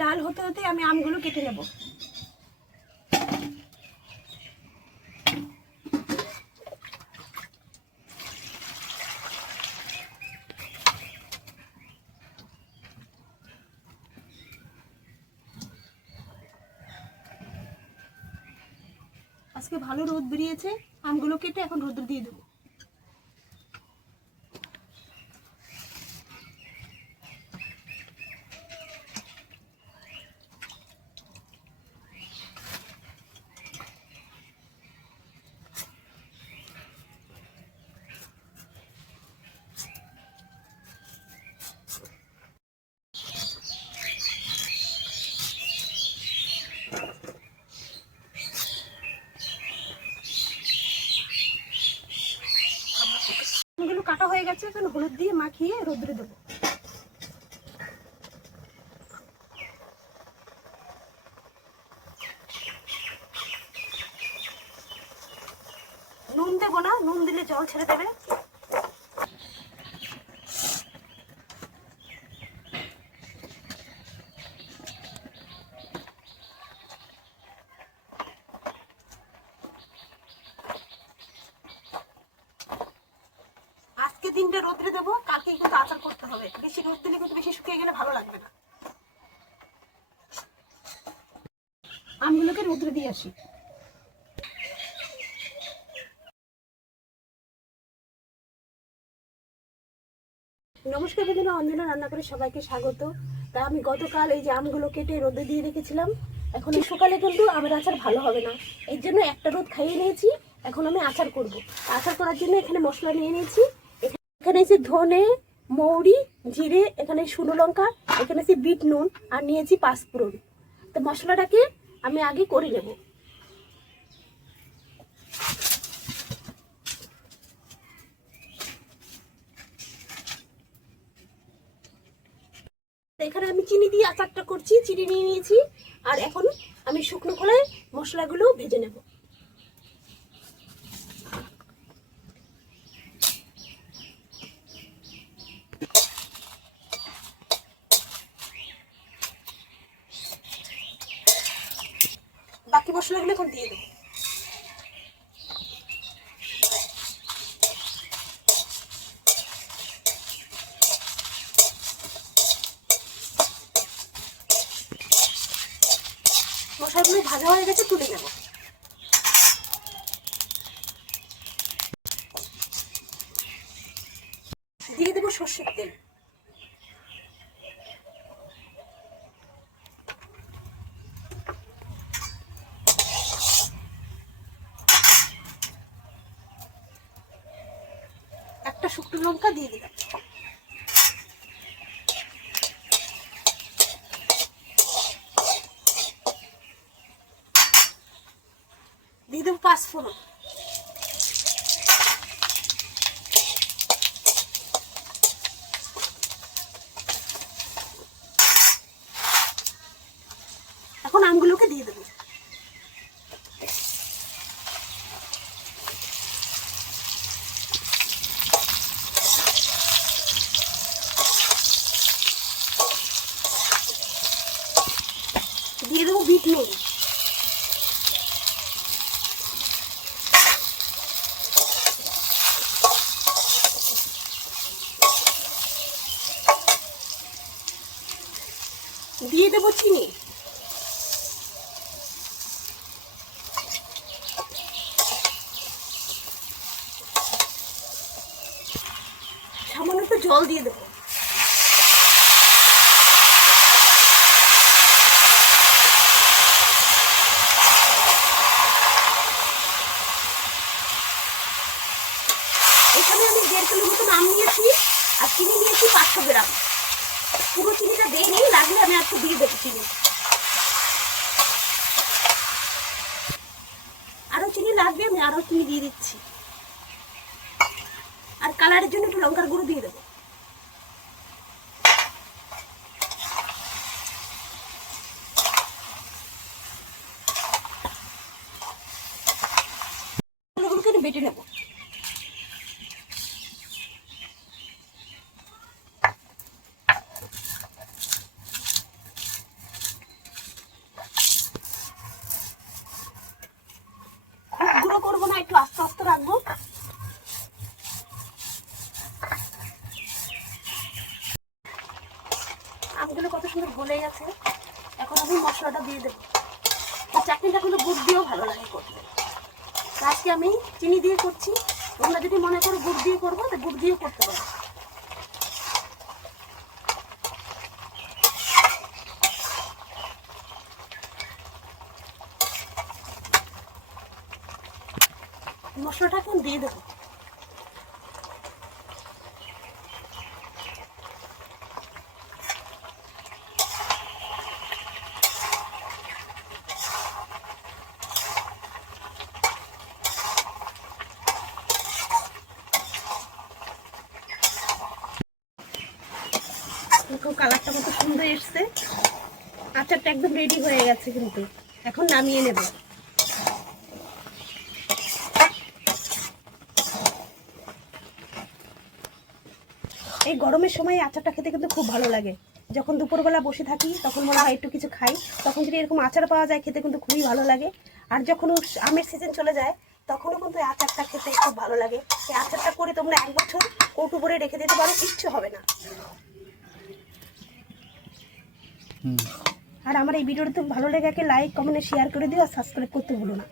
ডাল হতে হতে আমি আমগুলো কেটে নেব। আজকে ভালো রোদ বেরিয়েছে, আমগুলো কেটে এখন রোদ দিয়ে দেবো আমগুলো কাটা গেছে, এখন হলুদ দিয়ে মাখিয়ে রোদ্রে দেবো। নুন দেবো না, নুন দিলে জল ছেড়ে দেবে আজকে দিনটা রোদ্রে দেবো কালকে কিন্তু আচার করতে হবে। বেশি রোদ দিলে কিন্তু বেশি শুকিয়ে গেলে ভালো লাগবে না। আমগুলোকে রোদ্রে দিয়ে আসি। নমস্কার বেদিনা অঞ্জনা রান্না করে সবাইকে স্বাগত। তা আমি গতকাল এই যে আমগুলো কেটে রোদে দিয়ে রেখেছিলাম। এখন সকালে কিন্তু আমের আচার ভালো হবে না। এর জন্য একটা রোদ খাইয়ে নিয়েছি, এখন আমি আচার করব। আচার করার জন্য এখানে মশলা নিয়ে নিয়েছি। এখানে আছে ধনে, মৌরি, জিরে, এখানে শুকনো লঙ্কা, এখানে আছে বিট নুন, আর নিয়েছি পাঁচফোড়ন। তো মশলাটাকে আমি আগে করে নেব। এখানে আমি চিনি দিয়ে আচারটা করছি, চিনি নিয়ে নিয়েছি, আর এখন আমি শুকনো খোলায় মশলাগুলো ভেজে নেব। বাকি মশলাগুলো এখন দিয়ে দেবো। মশলাগুলো ভাজা হয়ে গেছে, তুলে নেব। দিয়ে দেবো সর্ষের তেল। একটা লঙ্কা দিয়ে দিলাম। দিয়ে দেবো পাঁচফোড়ন এখন আমগুলোকে দিয়ে দেবো দিয়ে দেবো বিট নুন দিয়ে দেবো চিনি। সামান্য একটু জল দিয়ে দেবো এখানে আমি দেড় কিলো মতন আম নিয়েছি আর চিনি নিয়েছি পাঁচশো গ্রাম পুরো চিনিটা দিয়ে নিই লাগলে আমি একটু দিয়ে দেবো, চিনি। আরও চিনি লাগবে, আমি আরও চিনি দিয়ে দিচ্ছি। আর কালারের জন্য একটু লঙ্কার গুঁড়ো দিয়ে দেবো। এগুলোকে আমি বেটে নেব গলে গেছে এখন আমি মশলাটা দিয়ে দেবো। চাটনিটা কিন্তু গুড় দিয়েও ভালো লাগে করতে। আজকে আমি চিনি দিয়ে করছি। তোমরা যদি মনে করো গুড় দিয়ে করব, তো গুড় দিয়েও করতে পারো। মশলাটা এখন দিয়ে দেবো। কালারটা কত সুন্দর এসছে। আচারটা একদম রেডি হয়ে গেছে কিন্তু। এখন নামিয়ে নেব। এই গরমের সময় আচারটা খেতে কিন্তু খুব ভালো লাগে। যখন দুপুরবেলা বসে থাকি, তখন মনে হয় একটু কিছু খাই। তখন যদি এরকম আচার পাওয়া যায়, খেতে কিন্তু খুবই ভালো লাগে। আর যখন আমের সিজন চলে যায়, তখনও কিন্তু এই আচারটা খেতে খুব ভালো লাগে। এই আচারটা করে তোমরা এক বছর কৌটু ভরে রেখে দিতে পারো, কিচ্ছু হবে না। আর আমার এই ভিডিওটা তো ভালো লেগে লাইক কমেন্ট শেয়ার করে দিও আর সাবস্ক্রাইব করতে ভুলো না।